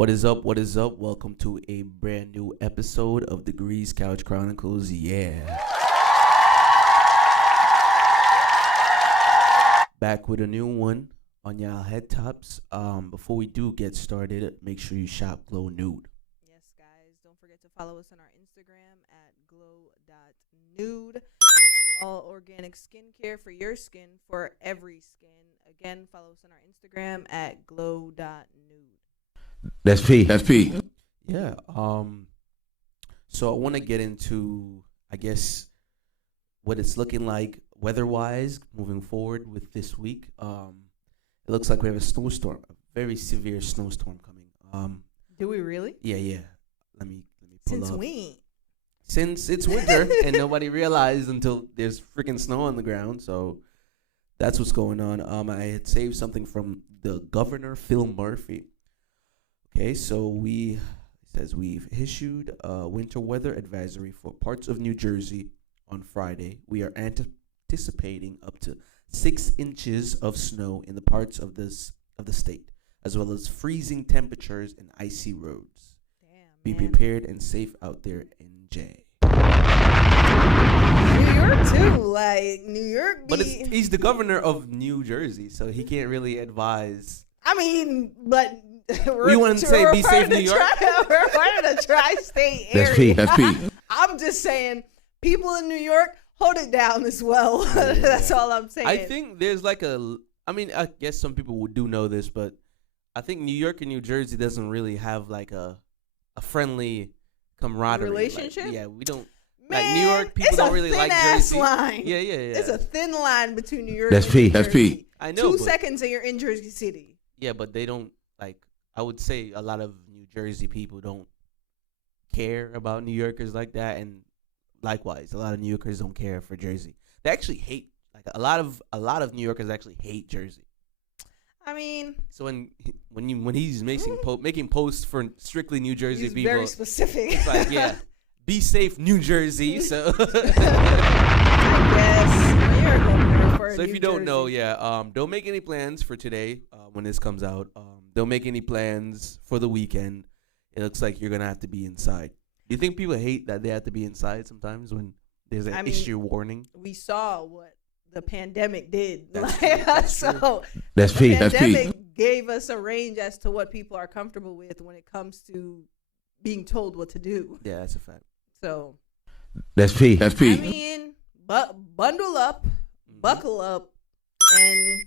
What is up? What is up? Welcome to a brand new episode of Degrees Couch Chronicles. Yeah. Back with a new one on y'all head tops. Before we do get started, make sure you shop Glow Nude. Yes, guys. Don't forget to follow us on our Instagram at glow.nude. All organic skincare for your skin, for every skin. Again, follow us on our Instagram at glow.nude. That's P. Yeah. So I want to get into, I guess, what it's looking like weather-wise moving forward with this week. It looks like we have a snowstorm, a very severe snowstorm coming. Do we really? Yeah. Let me pull Since up. Since It's winter and nobody realized until there's freaking snow on the ground. So that's what's going on. I had saved something from the governor, Phil Murphy. Okay, so it says we've issued a winter weather advisory for parts of New Jersey on Friday. We are anticipating up to 6 inches of snow in the parts of the state, as well as freezing temperatures and icy roads. Be prepared and safe out there, NJ. New York too, like New York. But he's the governor of New Jersey, so he can't really advise. I mean, but We want to say be safe, New York. We're part of the tri-state area. That's P. I'm just saying, people in New York, hold it down as well. Yeah. That's all I'm saying. I think there's like I guess some people do know this, but I think New York and New Jersey doesn't really have like a friendly camaraderie. Relationship? Like, yeah, we don't. Man, like New York, people don't really like Jersey. Line. Yeah. It's a thin line between New York That's and P. New That's Jersey. P. I know. 2 seconds and you're in Jersey City. Yeah, but they don't like. I would say a lot of New Jersey people don't care about New Yorkers like that, and likewise, a lot of New Yorkers don't care for Jersey. They actually hate. Like a lot of New Yorkers actually hate Jersey. I mean, So when he's making posts for strictly New Jersey he's people, very specific. it's like, yeah, be safe, New Jersey. So, I guess. You're a governor for so if New you don't know, Jersey. yeah, don't make any plans for today when this comes out. Don't make any plans for the weekend. It looks like you're gonna have to be inside. Do you think people hate that they have to be inside sometimes when there's an issue warning? We saw what the pandemic did. That's true. That's So That's P. the That's P. pandemic gave us a range as to what people are comfortable with when it comes to being told what to do. Yeah, that's a fact. So That's P. That's I P. mean, bundle up, buckle up, and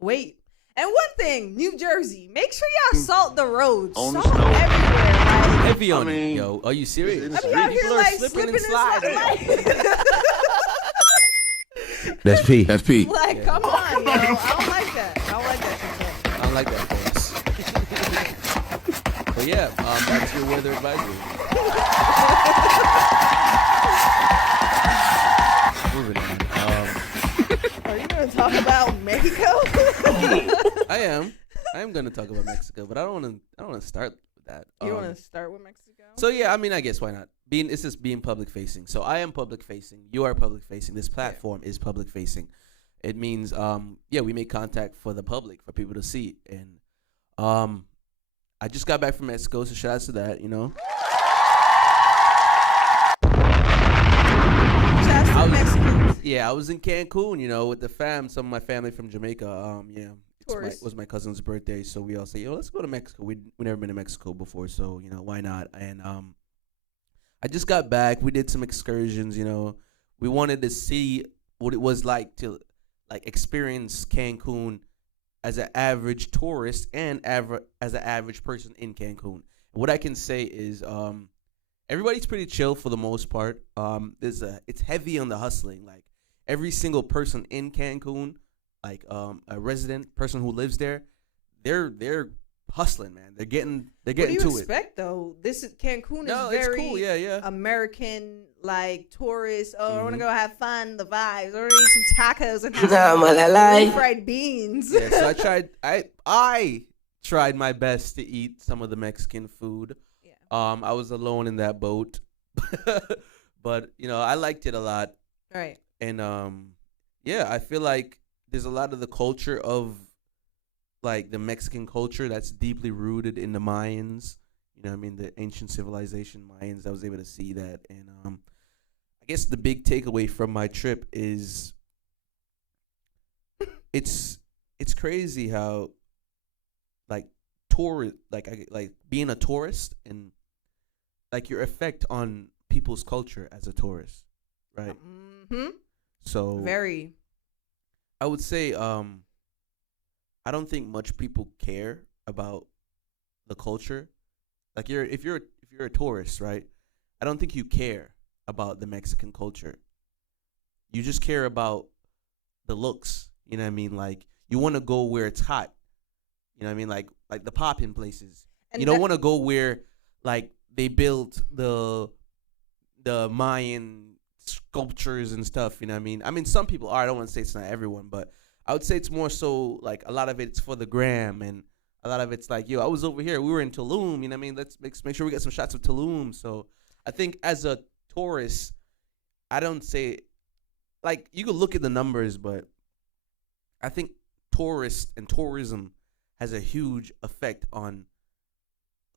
wait. And one thing, New Jersey, make sure y'all salt the roads. On the Salt snow. everywhere. Like, Heavy on I it, mean, yo. Are you serious? I be out here People are like slipping and and sliding. That's P. That's P. Like, Yeah. come on, yo. I don't like that. I don't like that. I don't like that, folks. But yeah, that's your weather advisory. Moving on. Are you going to talk about Mexico? I am going to talk about Mexico, but I don't want to start with that. You want to start with Mexico? So yeah, I mean, I guess why not? It's just being public facing. So I am public facing. You are public facing. This platform is public facing. It means, we make contact for the public, for people to see. And I just got back from Mexico, so shout out to that, you know. Shout out to Mexicans. Yeah, I was in Cancun, you know, with the fam, some of my family from Jamaica. It was my cousin's birthday, so we all say, yo, let's go to Mexico. We never been to Mexico before, so, you know, why not? And I just got back. We did some excursions, you know. We wanted to see what it was like to, like, experience Cancun as an average tourist and as an average person in Cancun. What I can say is everybody's pretty chill for the most part. It's heavy on the hustling. Like, every single person in Cancun, like a resident person who lives there, they're hustling, man. They're getting What do you to it. expect, though? Cancun No, is it's very cool. Yeah. American, like, tourist. Oh, I want to go have fun, the vibes. I want to eat some tacos and have fried beans. Yeah, so I tried my best to eat some of the Mexican food. Yeah. I was alone in that boat. But, you know, I liked it a lot. Right. And I feel like there's a lot of the culture of like the Mexican culture that's deeply rooted in the Mayans. You know what I mean? The ancient civilization Mayans. I was able to see that. And I guess the big takeaway from my trip is it's crazy how like like being a tourist and like your effect on people's culture as a tourist, right? Mm-hmm. So Very. I would say I don't think much people care about the culture. Like if you're a tourist, right? I don't think you care about the Mexican culture. You just care about the looks. You know what I mean? Like you want to go where it's hot. You know what I mean? Like the popping places. And you don't want to go where like they built the Mayan sculptures and stuff. You know what I mean? I mean, some people are. I don't want to say it's not everyone, but I would say it's more so like a lot of it's for the gram, and a lot of it's like, yo, I was over here. We were in Tulum. You know what I mean? Let's make sure we get some shots of Tulum. So I think as a tourist, I don't say like you could look at the numbers, but I think tourists and tourism has a huge effect on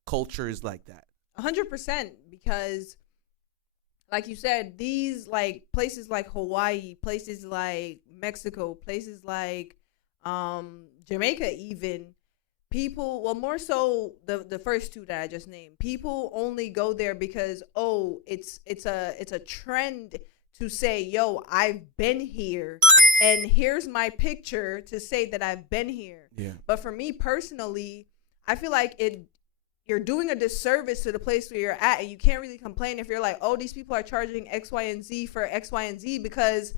cultures like that. 100%, because like you said, these like places like Hawaii, places like Mexico, places like Jamaica, even people, well, more so the first two that I just named, people only go there because it's a trend to say, yo, I've been here and here's my picture to say that I've been here. Yeah. But for me personally, I feel like you're doing a disservice to the place where you're at, and you can't really complain if you're like, oh, these people are charging X, Y, and Z for X, Y, and Z, because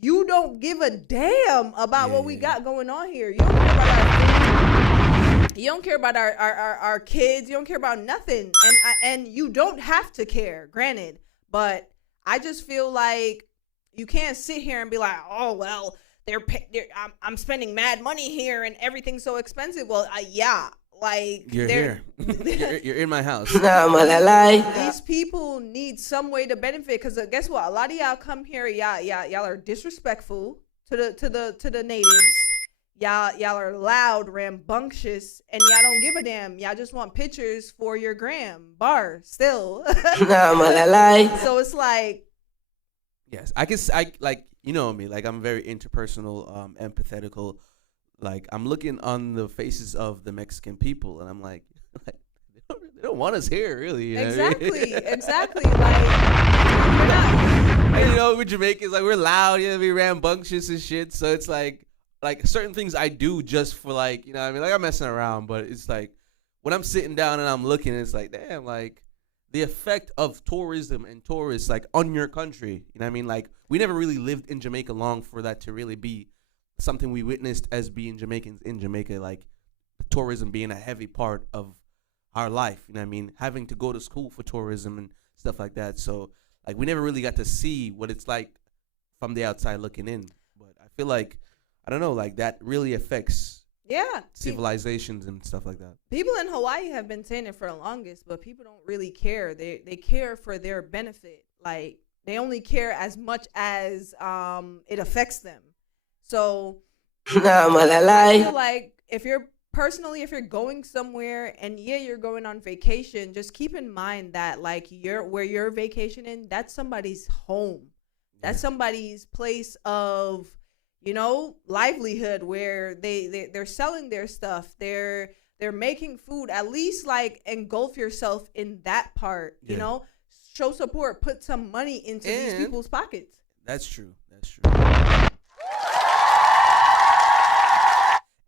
you don't give a damn about what we got going on here. You don't care about our food. You don't care about our kids. You don't care about nothing. And you don't have to care, granted. But I just feel like you can't sit here and be like, oh, well, I'm spending mad money here and everything's so expensive. Well, yeah. Like you're here. you're in my house. These people need some way to benefit, because guess what? A lot of y'all come here, y'all are disrespectful to the natives. Y'all are loud, rambunctious, and y'all don't give a damn. Y'all just want pictures for your gram bar still. So it's like, yes, I like, you know me, like I'm very interpersonal, empathetical. Like I'm looking on the faces of the Mexican people, and I'm like they don't want us here, really. You know exactly, what I mean? exactly. Like you're not. And, you know, we're Jamaicans, like we're loud, yeah, we rambunctious and shit. So it's like certain things I do just for like, you know what I mean? Like I'm messing around, but it's like when I'm sitting down and I'm looking, it's like, damn, like the effect of tourism and tourists like on your country. You know what I mean? Like we never really lived in Jamaica long for that to really be something we witnessed as being Jamaicans in Jamaica, like tourism being a heavy part of our life. You know what I mean? Having to go to school for tourism and stuff like that. So like we never really got to see what it's like from the outside looking in. But I feel like, I don't know, like that really affects civilizations and stuff like that. People in Hawaii have been saying it for the longest, but people don't really care. They care for their benefit. Like they only care as much as it affects them. So I feel like if you're going somewhere and you're going on vacation, just keep in mind that like where you're vacationing, that's somebody's home. That's somebody's place of, you know, livelihood, where they're selling their stuff. They're making food. At least like engulf yourself in that part, you know, show support, put some money into these people's pockets. That's true.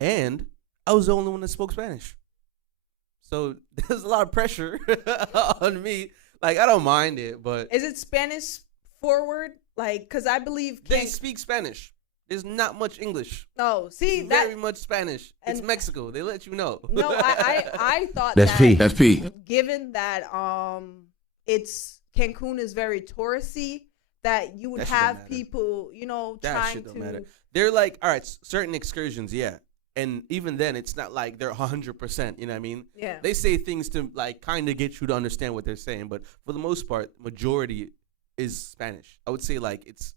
And I was the only one that spoke Spanish. So there's a lot of pressure on me. Like, I don't mind it, but... Is it Spanish forward? Like, because I believe... They speak Spanish. There's not much English. Oh, see, it's very much Spanish. It's Mexico. They let you know. No, I thought that's P. Given that Cancun is very touristy, that you would have people, you know, trying to... Matter. They're like, all right, certain excursions, yeah. And even then, it's not like they're 100%, you know what I mean? Yeah. They say things to, like, kind of get you to understand what they're saying. But for the most part, majority is Spanish. I would say, like, it's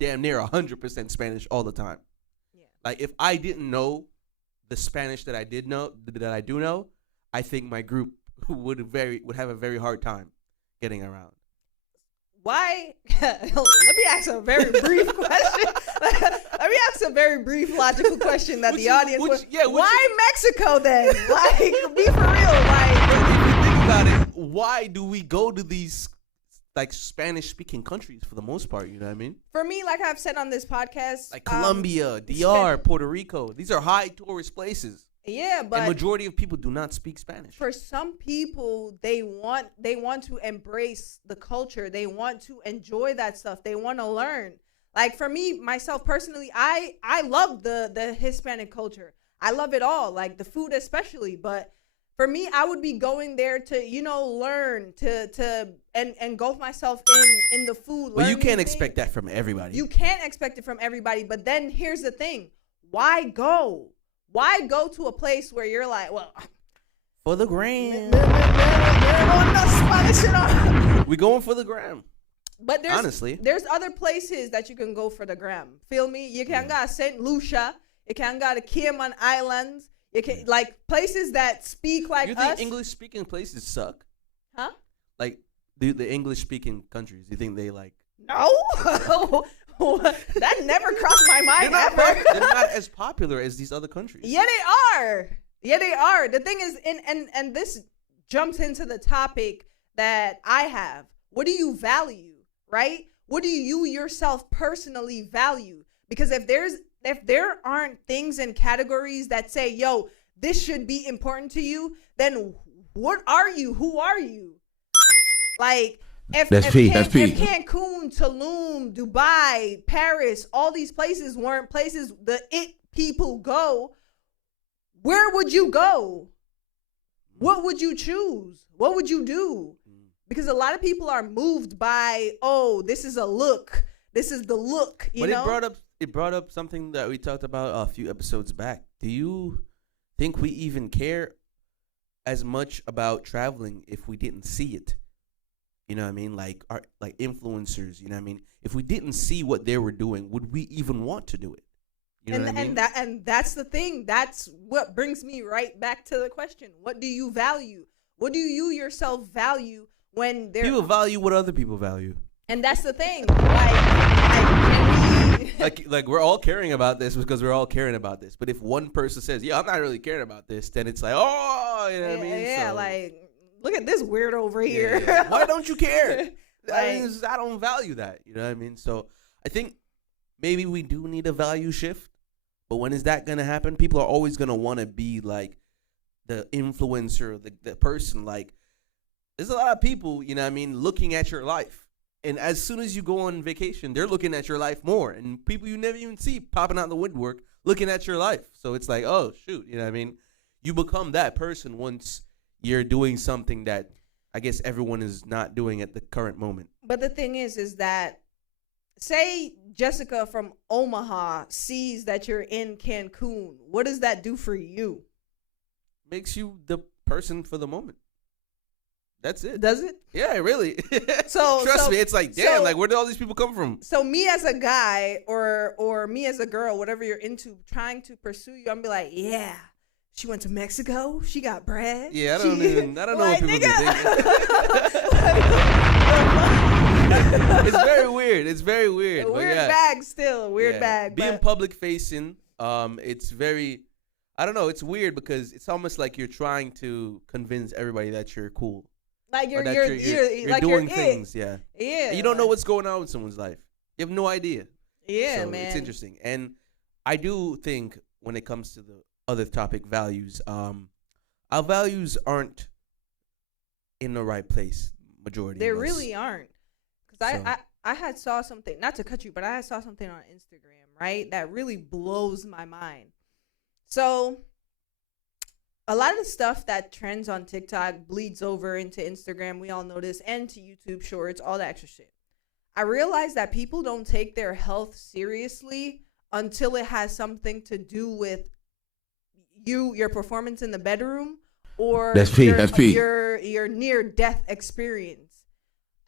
damn near 100% Spanish all the time. Yeah. Like, if I didn't know the Spanish that I do know, I think my group would have a very hard time getting around. Why? Let me ask a very brief question. Let me ask a very brief, logical question that the audience why Mexico then? Like, be for real. Like, if you think about it, why do we go to these like Spanish-speaking countries for the most part? You know what I mean? For me, like I've said on this podcast, like Colombia, DR, Puerto Rico. These are high tourist places. Yeah, but the majority of people do not speak Spanish. For some people, they want to embrace the culture. They want to enjoy that stuff. They want to learn. Like for me, myself personally, I love the Hispanic culture. I love it all, like the food especially. But for me, I would be going there to, learn to engulf myself in the food. Well, you can't expect that from everybody. You can't expect it from everybody. But then here's the thing: why go? Why go to a place where you're like, well, for the gram. We going for the gram. But there's other places that you can go for the gram. Feel me? You can go to St. Lucia. You can go to Cayman Islands. You can like places that speak like us. You think English speaking places suck? Huh? Like the English speaking countries. You think they like? No. That never crossed my mind ever. They're not as popular as these other countries. Yeah, they are. Yeah, they are. The thing is, and this jumps into the topic that I have. What do you value, right? What do you yourself personally value? Because if there aren't things and categories that say, yo, this should be important to you, then what are you? Who are you? Like, if Cancun, Tulum, Dubai, Paris, all these places weren't places the people go, where would you go? What would you choose? What would you do? Because a lot of people are moved by, oh, this is a look. This is the look. You know? It brought up something that we talked about a few episodes back. Do you think we even care as much about traveling if we didn't see it? You know what I mean? Like influencers, you know what I mean? If we didn't see what they were doing, would we even want to do it? You know what I mean? And that's the thing. That's what brings me right back to the question. What do you value? What do you yourself value when people value what other people value? And that's the thing. Like we're all caring about this because we're all caring about this. But if one person says, "Yeah, I'm not really caring about this," then it's like, "Oh, you know what I mean?" Yeah, so, like, look at this weirdo over here. Yeah. Why don't you care? I don't value that. You know what I mean? So I think maybe we do need a value shift. But when is that going to happen? People are always going to want to be like the influencer, the person. Like, there's a lot of people, you know what I mean, looking at your life. And as soon as you go on vacation, they're looking at your life more. And people you never even see popping out the woodwork looking at your life. So it's like, oh, shoot, you know what I mean? You become that person once you're doing something that I guess everyone is not doing at the current moment. But the thing is that say Jessica from Omaha sees that you're in Cancun. What does that do for you? Makes you the person for the moment. That's it. Does it? Yeah, really. So trust me, it's like, damn, like where did all these people come from? So me as a guy or me as a girl, whatever you're into, trying to pursue you, I'm be like, yeah, she went to Mexico. She got bread. Yeah, I don't know what people be thinking. It's very weird. It's very weird. Weird bag still. Weird bag. Being public facing, it's very, I don't know, it's weird because it's almost like you're trying to convince everybody that you're cool. Like you're like doing you're things, yeah. You don't know what's going on in someone's life. You have no idea. Yeah, so man. It's interesting. And I do think when it comes to the other topic, values, our values aren't in the right place, majority They of us. really aren't. Because I had saw something, not to cut you, but I had saw something on Instagram, right, that really blows my mind. So a lot of the stuff that trends on TikTok bleeds over into Instagram. We all know this, and to YouTube Shorts, all that extra shit. I realized that people don't take their health seriously until it has something to do with your performance in the bedroom or your near-death experience.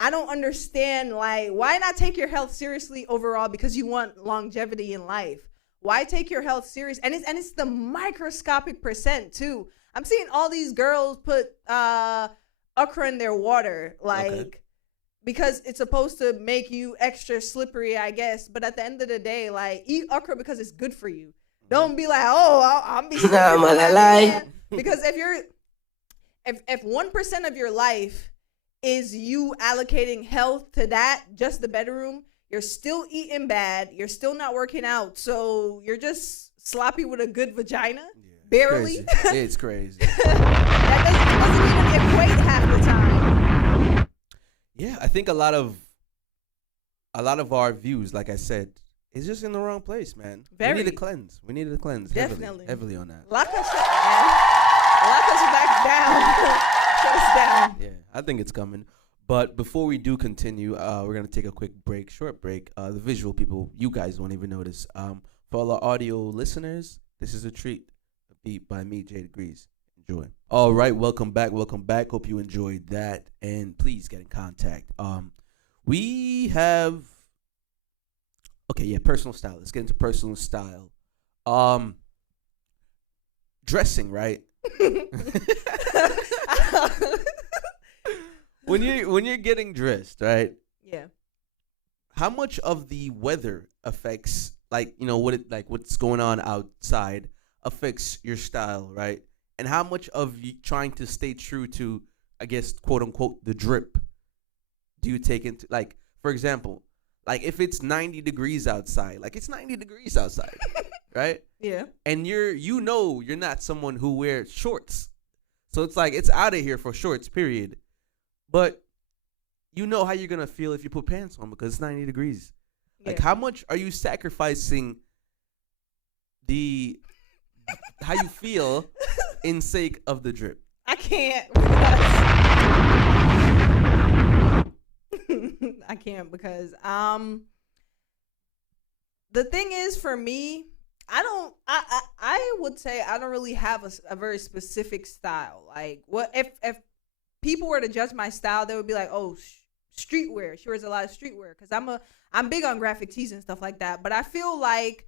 I don't understand, like, why not take your health seriously overall because you want longevity in life? Why take your health serious? And it's the microscopic percent too. I'm seeing all these girls put okra in their water, like because it's supposed to make you extra slippery, I guess. But at the end of the day, like, eat okra because it's good for you. Don't be like, oh, I'm be slippery. Because if 1% of your life is you allocating health to that, just the bedroom, you're still eating bad. You're still not working out. So you're just sloppy with a good vagina. Yeah, barely. It's crazy. That doesn't even equate half the time. Yeah, I think a lot of our views, like I said, is just in the wrong place, man. Very. We need to cleanse. Definitely. Heavily on that. Lock us back down. Shut us down. Yeah, I think it's coming. But before we do continue, we're going to take a quick break, short break. The visual people, you guys won't even notice. For all our audio listeners, this is a treat. A beat by me, Jay Degrees. Enjoy. All right, welcome back. Hope you enjoyed that. And please get in contact. We have... Okay, yeah, personal style. Let's get into personal style. Dressing, right? When you're getting dressed, right? Yeah. How much of the weather affects, like, you know, what's going on outside affects your style, right? And how much of you trying to stay true to, I guess, quote unquote, the drip do you take into, like, for example, like if it's 90 degrees outside, like it's 90 degrees outside, right? Yeah. And you're not someone who wears shorts. So it's like, it's out of here for shorts, period. But you know how you're going to feel if you put pants on because it's 90 degrees. Yeah. Like, how much are you sacrificing how you feel in sake of the drip? I can't. I can't because the thing is, for me, I would say I don't really have a very specific style. Like, what if people were to judge my style, they would be like, oh, streetwear. She wears a lot of streetwear because I'm big on graphic tees and stuff like that. But I feel like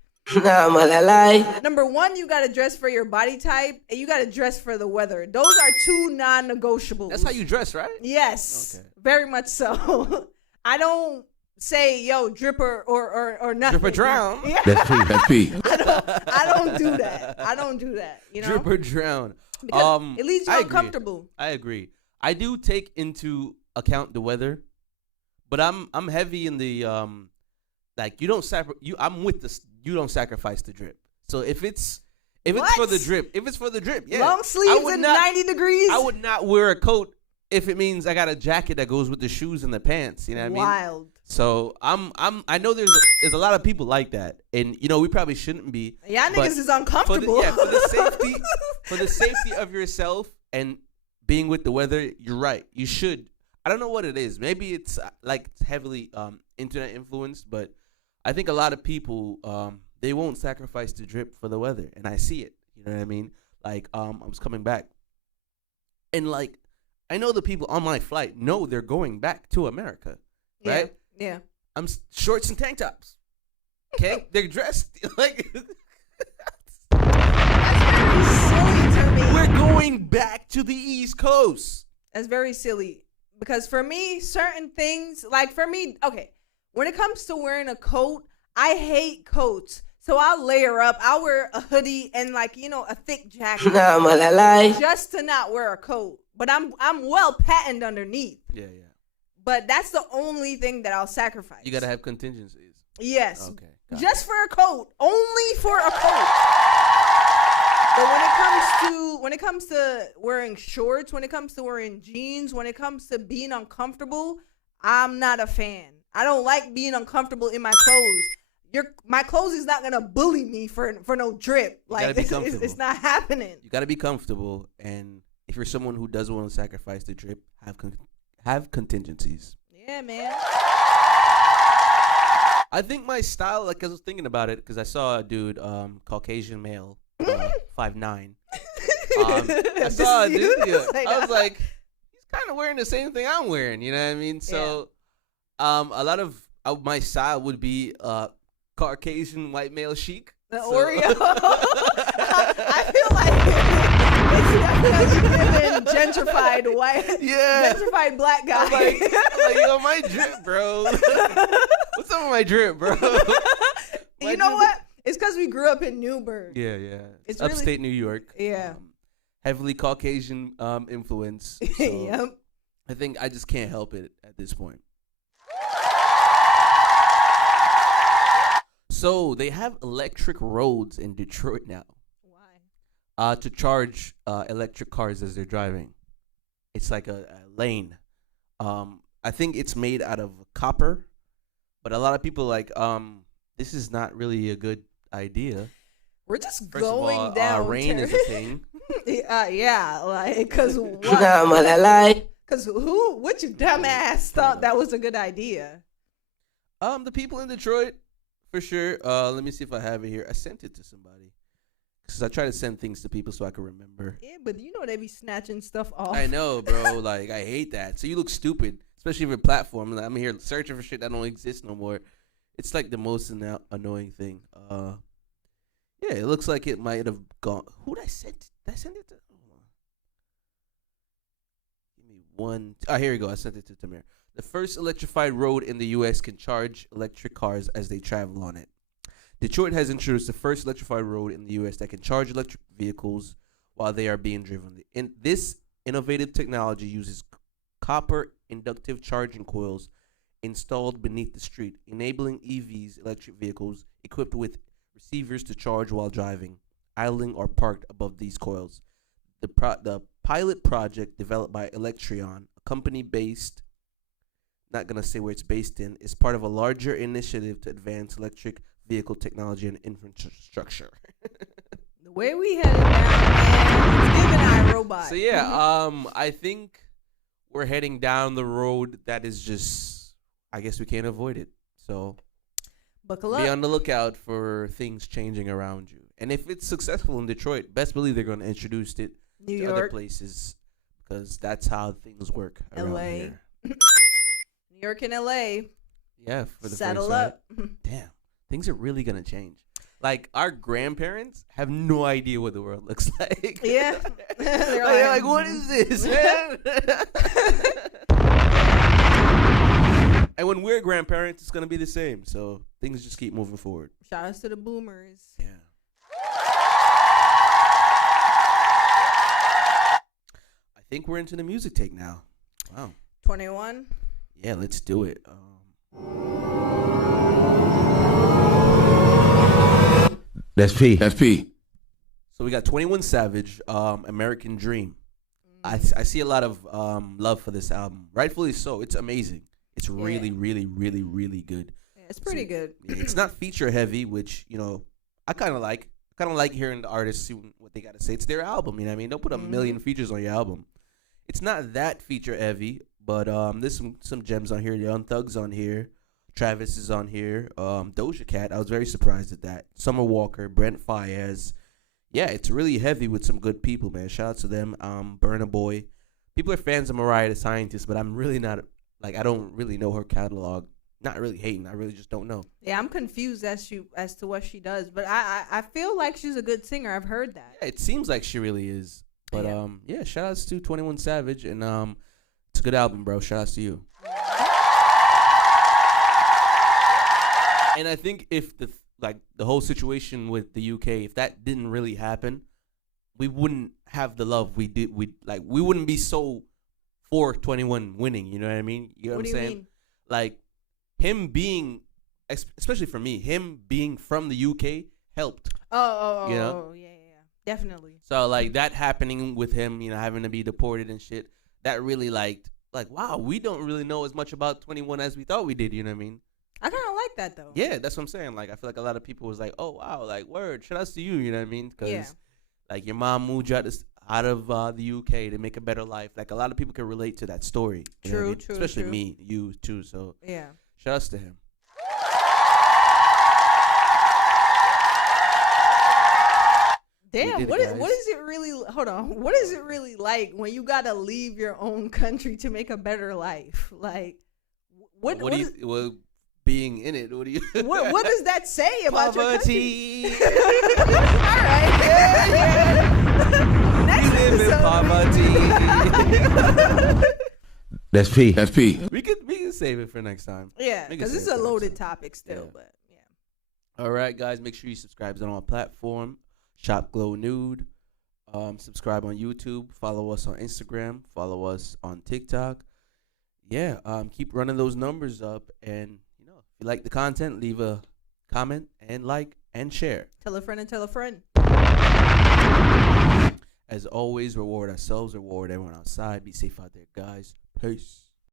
number one, you gotta dress for your body type, and you gotta dress for the weather. Those are two non-negotiables. That's how you dress, right? Yes, okay. Very much so. I don't say, yo, drip or nothing. Drip or drown. Yeah. That's P. I don't do that. You know? Drip or drown. Because it leaves you uncomfortable. I agree. I do take into account the weather, but I'm heavy in the like, you don't sacrifice the drip. So if it's for the drip, yeah. Long sleeves and 90 degrees. I would not wear a coat if it means I got a jacket that goes with the shoes and the pants. You know what I mean? Wild. So I know there's a lot of people like that, and you know we probably shouldn't be. Yeah, niggas is uncomfortable. For the safety of yourself and being with the weather, you're right. You should. I don't know what it is. Maybe it's like heavily internet influenced, but I think a lot of people they won't sacrifice the drip for the weather, and I see it. You know what I mean? Like I was coming back, and like I know the people on my flight know they're going back to America, right? Yeah. I'm shorts and tank tops. Okay, they're dressed like. That's very silly to me. We're going back to the East Coast. That's very silly because for me, certain things, like for me, okay, when it comes to wearing a coat, I hate coats. So I'll layer up. I'll wear a hoodie and like, you know, a thick jacket just to not wear a coat. But I'm well patterned underneath. Yeah. But that's the only thing that I'll sacrifice. You gotta have contingencies. Yes. Okay. Just for a coat. Only for a coat. But when it comes to wearing shorts, when it comes to wearing jeans, when it comes to being uncomfortable, I'm not a fan. I don't like being uncomfortable in my clothes. My clothes is not gonna bully me for no drip. Like it's not happening. You gotta be comfortable, and if you're someone who doesn't want to sacrifice the drip, have contingencies. Yeah, man. I think my style, like, 'cause I was thinking about it, because I saw a dude, Caucasian male, 5'9". I saw a dude. Yeah. I was like, he's kind of wearing the same thing I'm wearing. You know what I mean? So, a lot of my style would be Caucasian white male chic. The Oreo. I feel like it's definitely giving gentrified white, gentrified black guy. I'm like, yo, my drip, bro. What's up with my drip, bro? You know what? It's because we grew up in Newburgh. Yeah. It's upstate really, New York. Yeah. Heavily Caucasian influence. So Yep. I think I just can't help it at this point. So they have electric roads in Detroit now. Why? To charge electric cars as they're driving. It's like a lane. I think it's made out of copper, but a lot of people like this is not really a good idea. We're just First going of all, down. Rain is a thing. Yeah, like cause what? Cause which dumbass thought that was a good idea? The people in Detroit. For sure. Let me see if I have it here. I sent it to somebody because I try to send things to people so I can remember. Yeah, but you know they be snatching stuff off. I know, bro. Like I hate that. So you look stupid, especially if a platform. Like, I'm here searching for shit that don't exist no more. It's like the most annoying thing. Yeah, it looks like it might have gone. Who did I send? Did I send it to? Hold on. Give me one. Here we go. I sent it to Tamir. The first electrified road in the U.S. can charge electric cars as they travel on it. Detroit has introduced the first electrified road in the U.S. that can charge electric vehicles while they are being driven. This innovative technology uses copper inductive charging coils installed beneath the street, enabling EVs, electric vehicles, equipped with receivers to charge while driving, idling, or parked above these coils. The pilot project developed by Electrion, a company based, not going to say where it's based in, is part of a larger initiative to advance electric vehicle technology and infrastructure. The way we had it down, it's giving iRobot. So yeah, I think we're heading down the road that is just, I guess we can't avoid it. So buckle up. Be on the lookout for things changing around you. And if it's successful in Detroit, best believe they're going to introduce it to other places because that's how things work around here. New York and LA. Yeah, for the Saddle first up. Damn, things are really gonna change. Like our grandparents have no idea what the world looks like. Yeah, they're like, what is this, man? And when we're grandparents, it's gonna be the same. So things just keep moving forward. Shout outs to the boomers. Yeah. I think we're into the music take now. Wow. 21. Yeah, let's do it. That's P. That's P. So we got 21 Savage, American Dream. I see a lot of love for this album. Rightfully so. It's amazing. It's really, really, really, really good. Yeah, it's pretty good. It's not feature heavy, which, you know, I kind of like. I kind of like hearing the artists see what they got to say. It's their album, you know what I mean? Don't put a million features on your album. It's not that feature heavy. But there's some gems on here. Young Thug's on here. Travis is on here. Doja Cat. I was very surprised at that. Summer Walker. Brent Faiyaz. Yeah, it's really heavy with some good people, man. Shout out to them. Burna Boy. People are fans of Mariah the Scientist, but I'm really not, like, I don't really know her catalog. Not really hating. I really just don't know. Yeah, I'm confused as to what she does. But I feel like she's a good singer. I've heard that. Yeah, it seems like she really is. But, yeah, shout outs to 21 Savage. And, it's a good album, bro. Shout outs to you. And I think if the whole situation with the UK, if that didn't really happen, we wouldn't have the love we did. We wouldn't be so for 21 winning. You know what I mean? You know what I'm saying? Mean? Like him being, especially for me, him being from the UK helped. Oh, you know? Yeah, definitely. So like that happening with him, you know, having to be deported and shit. That really like wow, we don't really know as much about 21 as we thought we did. You know what I mean? I kind of like that though. Yeah, that's what I'm saying. Like I feel like a lot of people was like, oh wow, like word, shout outs to you. You know what I mean? Because like your mom moved you out of the UK to make a better life. Like a lot of people can relate to that story. True, especially me, you too. So yeah, shout outs to him. Damn, what is it really? Hold on, what is it really like when you gotta being being in it. What do you? What does that say about poverty? Your country? All right. Yeah. Next poverty. That's P. That's P. We can save it for next time. Yeah, because it's a loaded topic still, but yeah. All right, guys, make sure you subscribe on our platform. Shop Glow Nude. Subscribe on YouTube. Follow us on Instagram. Follow us on TikTok. Yeah, keep running those numbers up, and if you like the content, leave a comment and like and share. Tell a friend and tell a friend. As always, reward ourselves, reward everyone outside. Be safe out there, guys. Peace.